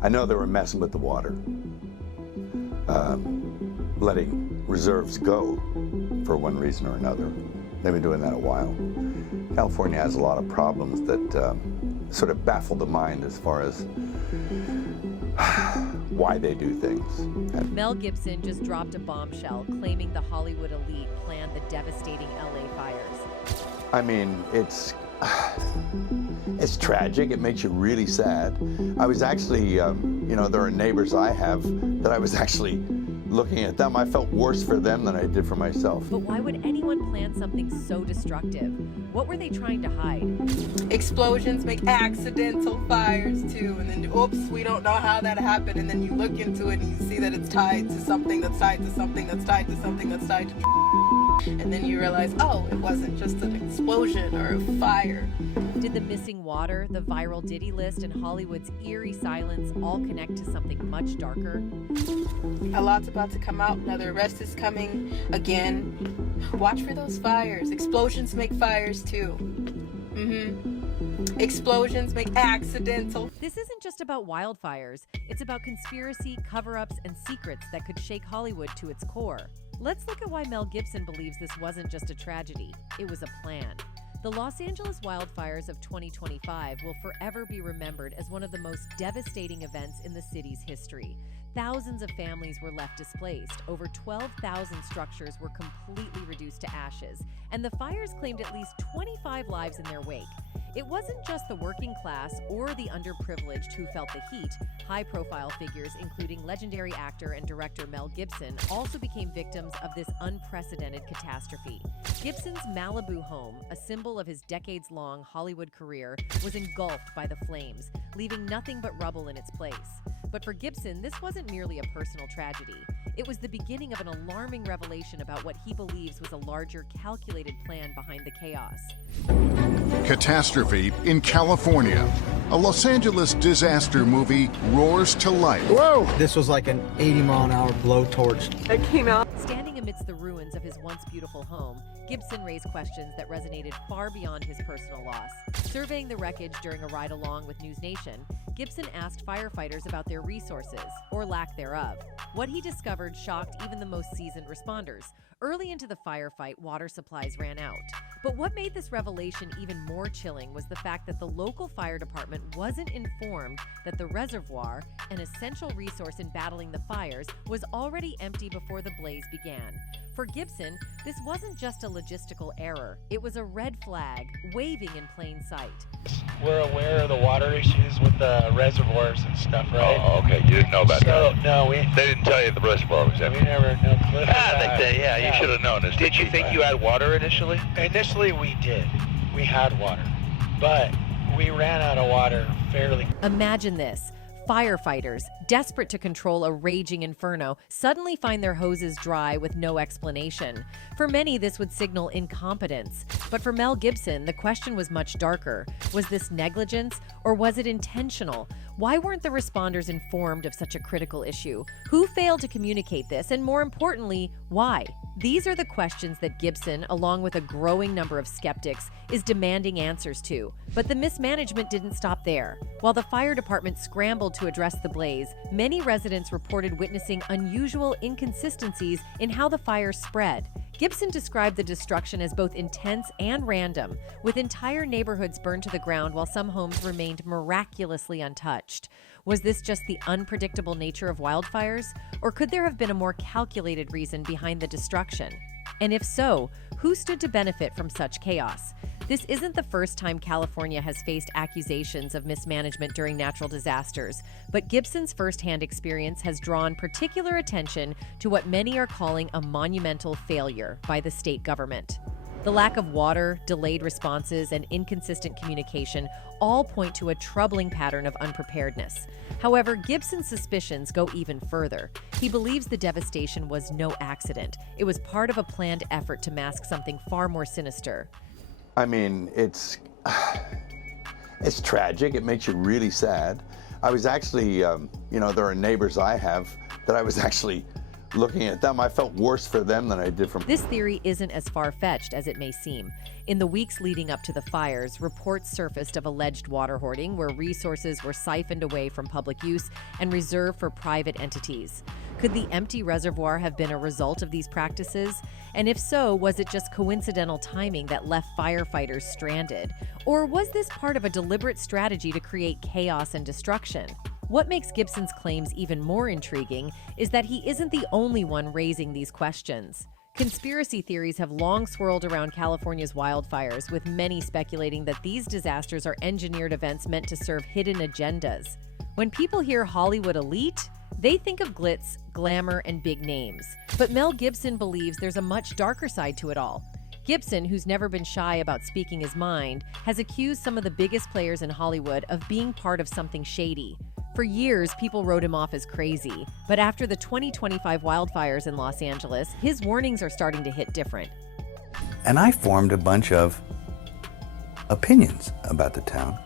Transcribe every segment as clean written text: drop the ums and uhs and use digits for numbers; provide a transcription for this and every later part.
I know they were messing with the water, letting reserves go for one reason or another. They've been doing that a while. California has a lot of problems that sort of baffle the mind as far as why they do things. Mel Gibson just dropped a bombshell claiming the Hollywood elite planned the devastating LA fires. I mean, it's tragic. It makes you really sad. I was actually, you know, there are neighbors I have that I was actually looking at them. I felt worse for them than I did for myself. But why would anyone plan something so destructive? What were they trying to hide? Explosions make accidental fires too, and then oops, we don't know how that happened, and then you look into it and you see that it's tied to something that's tied to something that's tied to something that's tied to, and then you realize, oh, it wasn't just an explosion or a fire. Did the missing water, the viral Diddy list, and Hollywood's eerie silence all connect to something much darker? A lot's about to come out. Another arrest is coming again. Watch for those fires. Explosions make fires too. Explosions make accidental. This isn't just about wildfires. It's about conspiracy, cover-ups, and secrets that could shake Hollywood to its core. Let's look at why Mel Gibson believes this wasn't just a tragedy. It was a plan. The Los Angeles wildfires of 2025 will forever be remembered as one of the most devastating events in the city's history. Thousands of families were left displaced, over 12,000 structures were completely reduced to ashes, and the fires claimed at least 25 lives in their wake. It wasn't just the working class or the underprivileged who felt the heat. High-profile figures, including legendary actor and director Mel Gibson, also became victims of this unprecedented catastrophe. Gibson's Malibu home, a symbol of his decades-long Hollywood career, was engulfed by the flames, leaving nothing but rubble in its place. But for Gibson, this wasn't merely a personal tragedy. It was the beginning of an alarming revelation about what he believes was a larger, calculated plan behind the chaos. Catastrophe in California. A Los Angeles disaster movie roars to life. Whoa! This was like an 80-mile-an-hour blowtorch. It came out. Standing amidst the ruins of his once beautiful home, Gibson raised questions that resonated far beyond his personal loss. Surveying the wreckage during a ride-along with News Nation, Gibson asked firefighters about their resources, or lack thereof. What he discovered shocked even the most seasoned responders. Early into the firefight, water supplies ran out. But what made this revelation even more chilling was the fact that the local fire department wasn't informed that the reservoir, an essential resource in battling the fires, was already empty before the blaze began. For Gibson, this wasn't just a logistical error. It was a red flag, waving in plain sight. We're aware of the water issues with the reservoirs and stuff, right? Oh, okay. You didn't know about that? No, They didn't tell you the reservoir was empty. we never know. You should have known this. Did you think you had water initially? Initially, we did. We had water, but we ran out of water fairly. Imagine this. Firefighters, desperate to control a raging inferno, suddenly find their hoses dry with no explanation. For many, this would signal incompetence. But for Mel Gibson, the question was much darker. Was this negligence, or was it intentional? Why weren't the responders informed of such a critical issue? Who failed to communicate this, and more importantly, why? These are the questions that Gibson, along with a growing number of skeptics, is demanding answers to. But the mismanagement didn't stop there. While the fire department scrambled to address the blaze, many residents reported witnessing unusual inconsistencies in how the fire spread. Gibson described the destruction as both intense and random, with entire neighborhoods burned to the ground while some homes remained miraculously untouched. Was this just the unpredictable nature of wildfires, or could there have been a more calculated reason behind the destruction? And if so, who stood to benefit from such chaos? This isn't the first time California has faced accusations of mismanagement during natural disasters, but Gibson's firsthand experience has drawn particular attention to what many are calling a monumental failure by the state government. The lack of water, delayed responses, and inconsistent communication all point to a troubling pattern of unpreparedness. However, Gibson's suspicions go even further. He believes the devastation was no accident. It was part of a planned effort to mask something far more sinister. I mean, it's tragic. It makes you really sad. I was actually, you know, there are neighbors I have that I was actually looking at them, I felt worse for them than I did for This theory isn't as far-fetched as it may seem. In the weeks leading up to the fires, reports surfaced of alleged water hoarding where resources were siphoned away from public use and reserved for private entities. Could the empty reservoir have been a result of these practices? And if so, was it just coincidental timing that left firefighters stranded? Or was this part of a deliberate strategy to create chaos and destruction? What makes Gibson's claims even more intriguing is that he isn't the only one raising these questions. Conspiracy theories have long swirled around California's wildfires, with many speculating that these disasters are engineered events meant to serve hidden agendas. When people hear Hollywood elite, they think of glitz, glamour, and big names. But Mel Gibson believes there's a much darker side to it all. Gibson, who's never been shy about speaking his mind, has accused some of the biggest players in Hollywood of being part of something shady. For years, people wrote him off as crazy, but after the 2025 wildfires in Los Angeles, his warnings are starting to hit different. And I formed a bunch of opinions about the town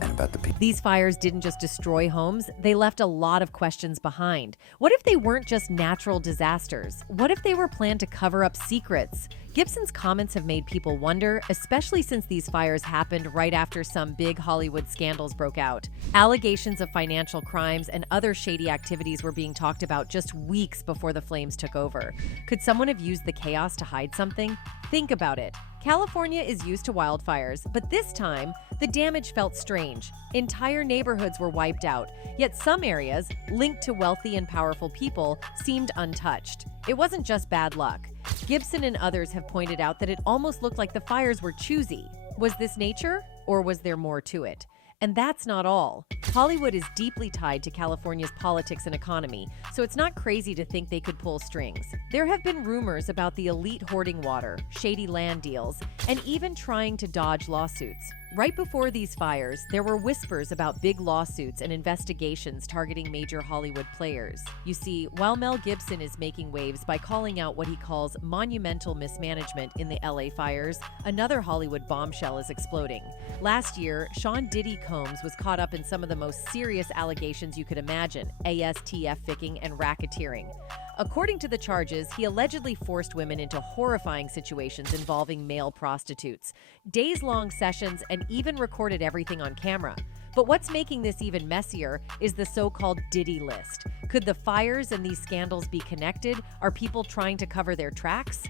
and about the people. These fires didn't just destroy homes, they left a lot of questions behind. What if they weren't just natural disasters? What if they were planned to cover up secrets? Gibson's comments have made people wonder, especially since these fires happened right after some big Hollywood scandals broke out. Allegations of financial crimes and other shady activities were being talked about just weeks before the flames took over. Could someone have used the chaos to hide something? Think about it. California is used to wildfires, but this time, the damage felt strange. Entire neighborhoods were wiped out, yet some areas, linked to wealthy and powerful people, seemed untouched. It wasn't just bad luck. Gibson and others have pointed out that it almost looked like the fires were choosy. Was this nature, or was there more to it? And that's not all. Hollywood is deeply tied to California's politics and economy, so it's not crazy to think they could pull strings. There have been rumors about the elite hoarding water, shady land deals, and even trying to dodge lawsuits. Right before these fires, there were whispers about big lawsuits and investigations targeting major Hollywood players. You see, while Mel Gibson is making waves by calling out what he calls monumental mismanagement in the LA fires, another Hollywood bombshell is exploding. Last year, Diddy was caught up in some of the most serious allegations you could imagine, ASTF-ficking and racketeering. According to the charges, he allegedly forced women into horrifying situations involving male prostitutes, days-long sessions, and even recorded everything on camera. But what's making this even messier is the so-called Diddy list. Could the fires and these scandals be connected? Are people trying to cover their tracks?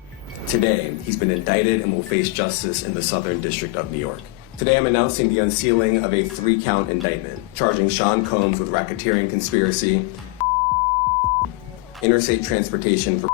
Today, he's been indicted and will face justice in the Southern District of New York. Today, I'm announcing the unsealing of a 3-count indictment, charging Sean Combs with racketeering conspiracy, interstate transportation for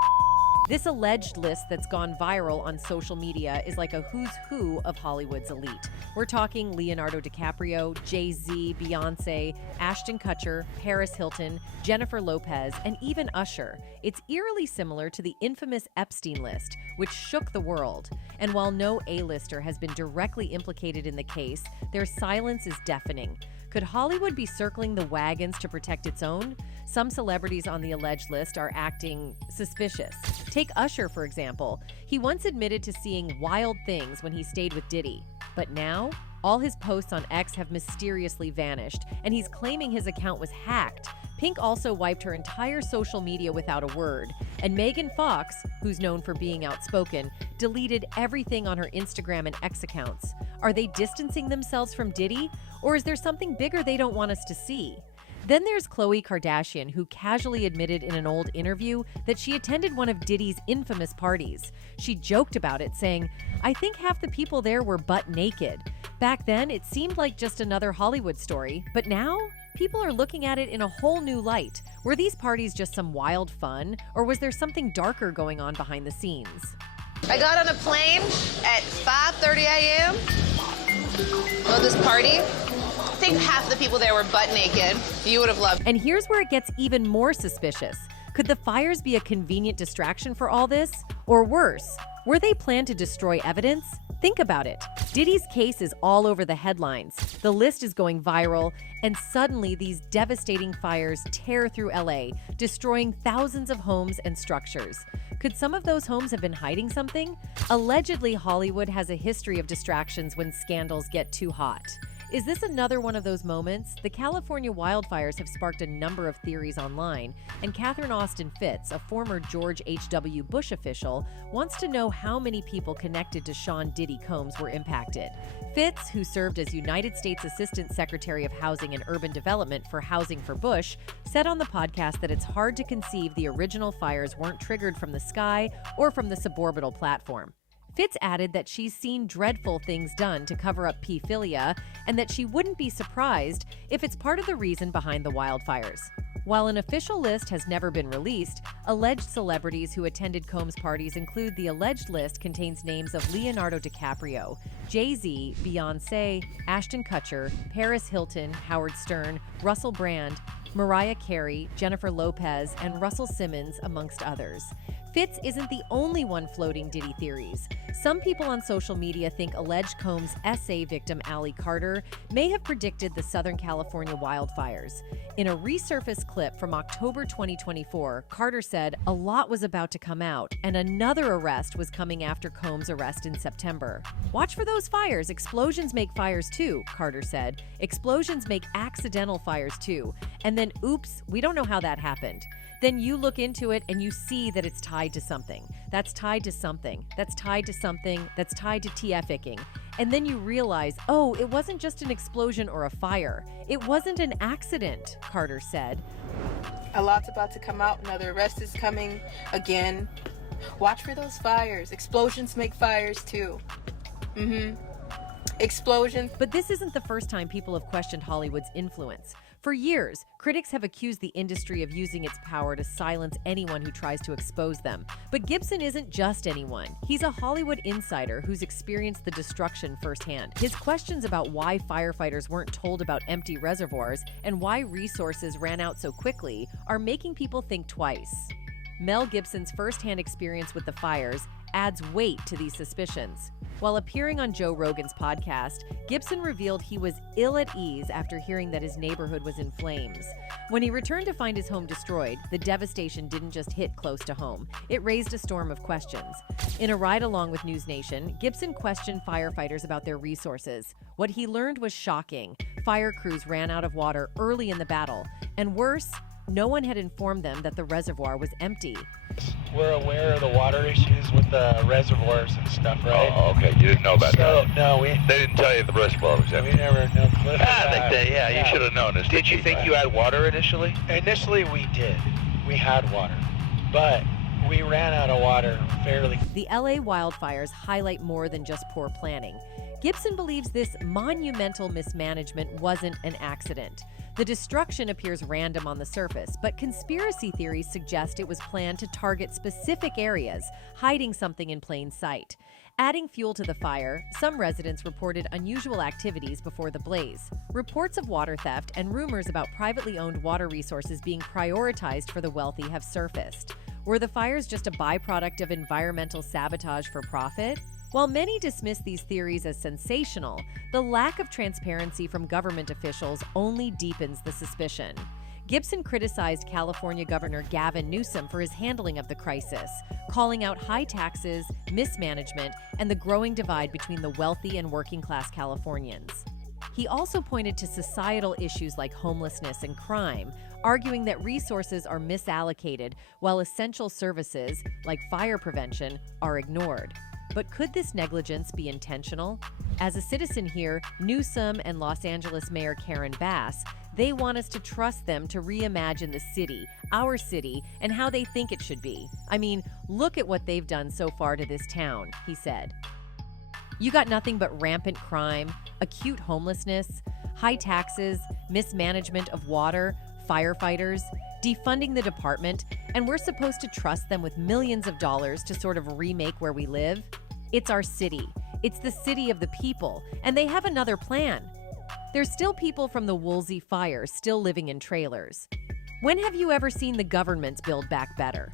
This alleged list that's gone viral on social media is like a who's who of Hollywood's elite. We're talking Leonardo DiCaprio, Jay-Z, Beyonce, Ashton Kutcher, Paris Hilton, Jennifer Lopez, and even Usher. It's eerily similar to the infamous Epstein list, which shook the world. And while no A-lister has been directly implicated in the case, their silence is deafening. Could Hollywood be circling the wagons to protect its own? Some celebrities on the alleged list are acting suspicious. Take Usher, for example. He once admitted to seeing wild things when he stayed with Diddy. But now, all his posts on X have mysteriously vanished, and he's claiming his account was hacked. Pink also wiped her entire social media without a word. And Megan Fox, who's known for being outspoken, deleted everything on her Instagram and X accounts. Are they distancing themselves from Diddy? Or is there something bigger they don't want us to see? Then there's Khloe Kardashian, who casually admitted in an old interview that she attended one of Diddy's infamous parties. She joked about it, saying, "I think half the people there were butt naked." Back then, it seemed like just another Hollywood story, but now, people are looking at it in a whole new light. Were these parties just some wild fun, or was there something darker going on behind the scenes? I got on a plane at 5:30 a.m. Well, this party, I think half the people there were butt naked. You would have loved. And here's where it gets even more suspicious. Could the fires be a convenient distraction for all this? Or worse, were they planned to destroy evidence? Think about it. Diddy's case is all over the headlines. The list is going viral, and suddenly these devastating fires tear through LA, destroying thousands of homes and structures. Could some of those homes have been hiding something? Allegedly, Hollywood has a history of distractions when scandals get too hot. Is this another one of those moments? The California wildfires have sparked a number of theories online, and Catherine Austin Fitz, a former George H.W. Bush official, wants to know how many people connected to Sean Diddy Combs were impacted. Fitz, who served as United States Assistant Secretary of Housing and Urban Development for Housing for Bush, said on the podcast that it's hard to conceive the original fires weren't triggered from the sky or from the suborbital platform. Fitz added that she's seen dreadful things done to cover up pedophilia and that she wouldn't be surprised if it's part of the reason behind the wildfires. While an official list has never been released, alleged celebrities who attended Combs' parties include the alleged list contains names of Leonardo DiCaprio, Jay-Z, Beyoncé, Ashton Kutcher, Paris Hilton, Howard Stern, Russell Brand, Mariah Carey, Jennifer Lopez, and Russell Simmons, amongst others. Fitz isn't the only one floating Diddy theories. Some people on social media think alleged Combs' SA victim Allie Carter may have predicted the Southern California wildfires. In a resurfaced clip from October 2024, Carter said a lot was about to come out and another arrest was coming after Combs' arrest in September. "Watch for those fires. Explosions make fires too," Carter said. "Explosions make accidental fires too. And then, oops, we don't know how that happened." Then you look into it and you see that it's tied to something. That's tied to something. That's tied to something. That's tied to TF-icking. And then you realize, oh, it wasn't just an explosion or a fire. It wasn't an accident, Carter said. A lot's about to come out. Another arrest is coming again. Watch for those fires. Explosions make fires too. Explosions. But this isn't the first time people have questioned Hollywood's influence. For years, critics have accused the industry of using its power to silence anyone who tries to expose them. But Gibson isn't just anyone. He's a Hollywood insider who's experienced the destruction firsthand. His questions about why firefighters weren't told about empty reservoirs and why resources ran out so quickly are making people think twice. Mel Gibson's firsthand experience with the fires adds weight to these suspicions. While appearing on Joe Rogan's podcast, Gibson revealed he was ill at ease after hearing that his neighborhood was in flames. When he returned to find his home destroyed, the devastation didn't just hit close to home. It raised a storm of questions. In a ride-along with News Nation, Gibson questioned firefighters about their resources. What he learned was shocking. Fire crews ran out of water early in the battle. And worse, no one had informed them that the reservoir was empty. We're aware of the water issues with the reservoirs and stuff, right? Oh, okay. You didn't know about that. No, They didn't tell you the reservoir was we empty. never no clue. I think you should have known this. Did you think you had water initially? Initially, we did. We had water, but we ran out of water fairly. The LA wildfires highlight more than just poor planning. Gibson believes this monumental mismanagement wasn't an accident. The destruction appears random on the surface, but conspiracy theories suggest it was planned to target specific areas, hiding something in plain sight. Adding fuel to the fire, some residents reported unusual activities before the blaze. Reports of water theft and rumors about privately owned water resources being prioritized for the wealthy have surfaced. Were the fires just a byproduct of environmental sabotage for profit? While many dismiss these theories as sensational, the lack of transparency from government officials only deepens the suspicion. Gibson criticized California Governor Gavin Newsom for his handling of the crisis, calling out high taxes, mismanagement, and the growing divide between the wealthy and working-class Californians. He also pointed to societal issues like homelessness and crime, arguing that resources are misallocated while essential services, like fire prevention, are ignored. But could this negligence be intentional? As a citizen here, Newsom and Los Angeles Mayor Karen Bass, they want us to trust them to reimagine the city, our city, and how they think it should be. I mean, look at what they've done so far to this town, he said. You got nothing but rampant crime, acute homelessness, high taxes, mismanagement of water, firefighters, defunding the department, and we're supposed to trust them with millions of dollars to sort of remake where we live? It's our city. It's the city of the people, and they have another plan. There's still people from the Woolsey fire still living in trailers. When have you ever seen the governments build back better?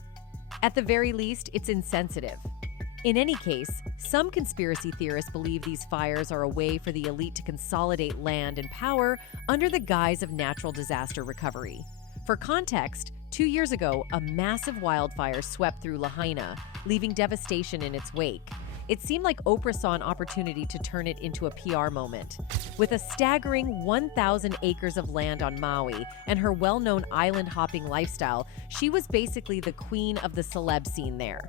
At the very least, it's insensitive. In any case, some conspiracy theorists believe these fires are a way for the elite to consolidate land and power under the guise of natural disaster recovery. For context, 2 years ago, a massive wildfire swept through Lahaina, leaving devastation in its wake. It seemed like Oprah saw an opportunity to turn it into a PR moment. With a staggering 1,000 acres of land on Maui and her well-known island-hopping lifestyle, she was basically the queen of the celeb scene there.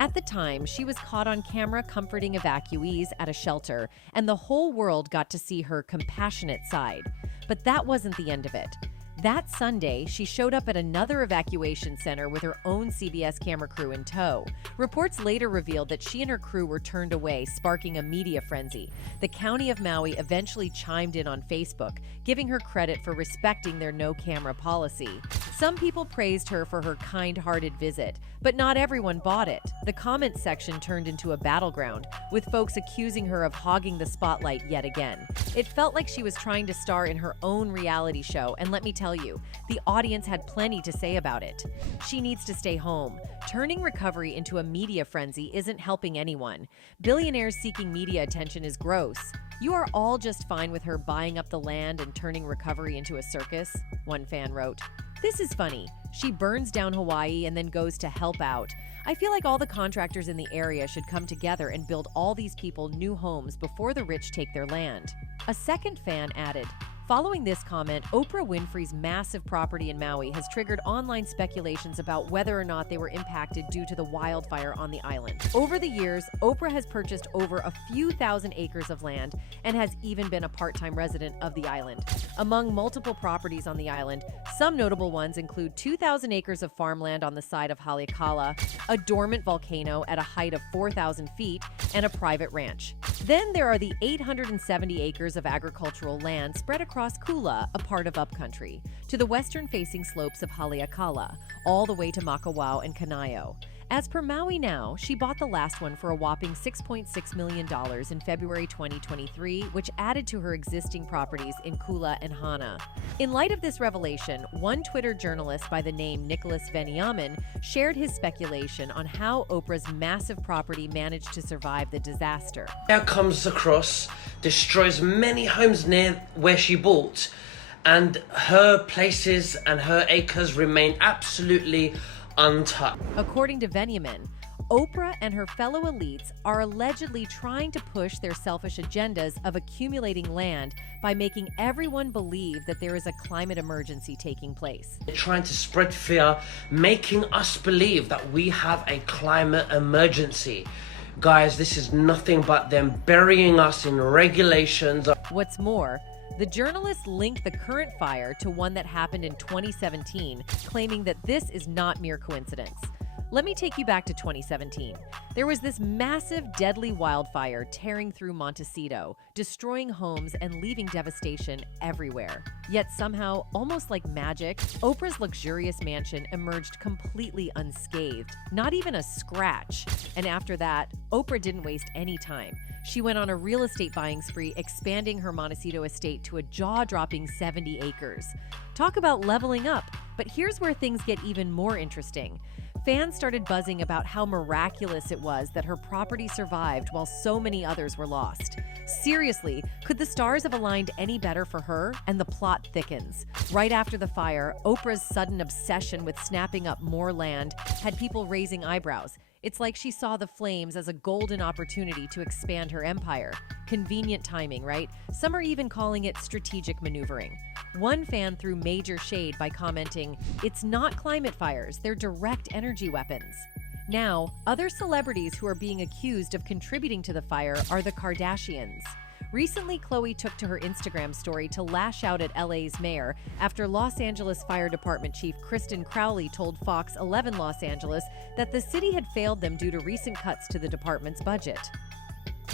At the time, she was caught on camera comforting evacuees at a shelter, and the whole world got to see her compassionate side. But that wasn't the end of it. That Sunday, she showed up at another evacuation center with her own CBS camera crew in tow. Reports later revealed that she and her crew were turned away, sparking a media frenzy. The county of Maui eventually chimed in on Facebook, giving her credit for respecting their no-camera policy. Some people praised her for her kind-hearted visit, but not everyone bought it. The comment section turned into a battleground, with folks accusing her of hogging the spotlight yet again. It felt like she was trying to star in her own reality show, and let me tell you, the audience had plenty to say about it. She needs to stay home. Turning recovery into a media frenzy isn't helping anyone. Billionaires seeking media attention is gross. You are all just fine with her buying up the land and turning recovery into a circus, one fan wrote. This is funny. She burns down Hawaii and then goes to help out. I feel like all the contractors in the area should come together and build all these people new homes before the rich take their land. A second fan added, following this comment, Oprah Winfrey's massive property in Maui has triggered online speculations about whether or not they were impacted due to the wildfire on the island. Over the years, Oprah has purchased over a few thousand acres of land and has even been a part-time resident of the island. Among multiple properties on the island, some notable ones include 2,000 acres of farmland on the side of Haleakala, a dormant volcano at a height of 4,000 feet, and a private ranch. Then there are the 870 acres of agricultural land spread across Kula, a part of upcountry, to the western-facing slopes of Haleakala, all the way to Makawao and Kanaio. As per Maui Now, she bought the last one for a whopping $6.6 million in February 2023, which added to her existing properties in Kula and Hana. In light of this revelation, one Twitter journalist by the name Nicholas Veniamin shared his speculation on how Oprah's massive property managed to survive the disaster. Comes across, destroys many homes near where she bought, and her places and her acres remain absolutely untouched. According to Veniamin, Oprah and her fellow elites are allegedly trying to push their selfish agendas of accumulating land by making everyone believe that there is a climate emergency taking place. They're trying to spread fear, making us believe that we have a climate emergency. Guys, this is nothing but them burying us in regulations. What's more, the journalist linked the current fire to one that happened in 2017, claiming that this is not mere coincidence. Let me take you back to 2017. There was this massive, deadly wildfire tearing through Montecito, destroying homes and leaving devastation everywhere. Yet somehow, almost like magic, Oprah's luxurious mansion emerged completely unscathed, not even a scratch. And after that, Oprah didn't waste any time. She went on a real estate buying spree, expanding her Montecito estate to a jaw-dropping 70 acres. Talk about leveling up, but here's where things get even more interesting. Fans started buzzing about how miraculous it was that her property survived while so many others were lost. Seriously, could the stars have aligned any better for her? And the plot thickens. Right after the fire, Oprah's sudden obsession with snapping up more land had people raising eyebrows. It's like she saw the flames as a golden opportunity to expand her empire. Convenient timing, right? Some are even calling it strategic maneuvering. One fan threw major shade by commenting, "It's not climate fires, they're direct energy weapons." Now, other celebrities who are being accused of contributing to the fire are the Kardashians. Recently, Khloe took to her Instagram story to lash out at LA's mayor after Los Angeles Fire Department Chief Kristen Crowley told Fox 11 Los Angeles that the city had failed them due to recent cuts to the department's budget.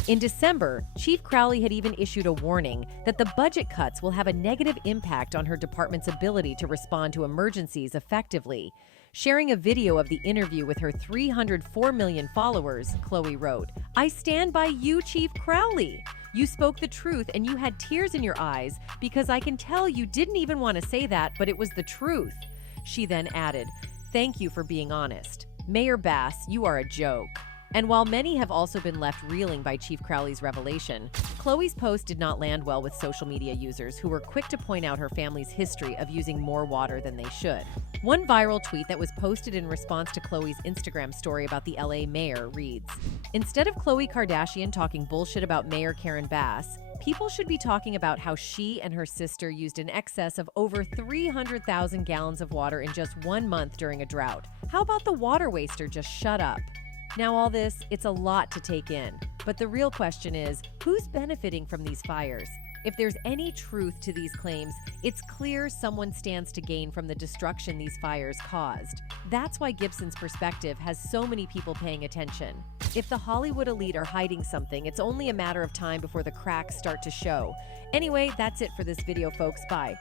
In December, Chief Crowley had even issued a warning that the budget cuts will have a negative impact on her department's ability to respond to emergencies effectively. Sharing a video of the interview with her 304 million followers, Khloe wrote, "I stand by you, Chief Crowley. You spoke the truth and you had tears in your eyes because I can tell you didn't even want to say that, but it was the truth." She then added, "Thank you for being honest. Mayor Bass, you are a joke." And while many have also been left reeling by Chief Crowley's revelation, Khloe's post did not land well with social media users who were quick to point out her family's history of using more water than they should. One viral tweet that was posted in response to Khloe's Instagram story about the LA mayor reads, "Instead of Khloe Kardashian talking bullshit about Mayor Karen Bass, people should be talking about how she and her sister used an excess of over 300,000 gallons of water in just 1 month during a drought. How about the water waster just shut up?" Now all this, it's a lot to take in. But the real question is, who's benefiting from these fires? If there's any truth to these claims, it's clear someone stands to gain from the destruction these fires caused. That's why Gibson's perspective has so many people paying attention. If the Hollywood elite are hiding something, it's only a matter of time before the cracks start to show. Anyway, that's it for this video, folks. Bye.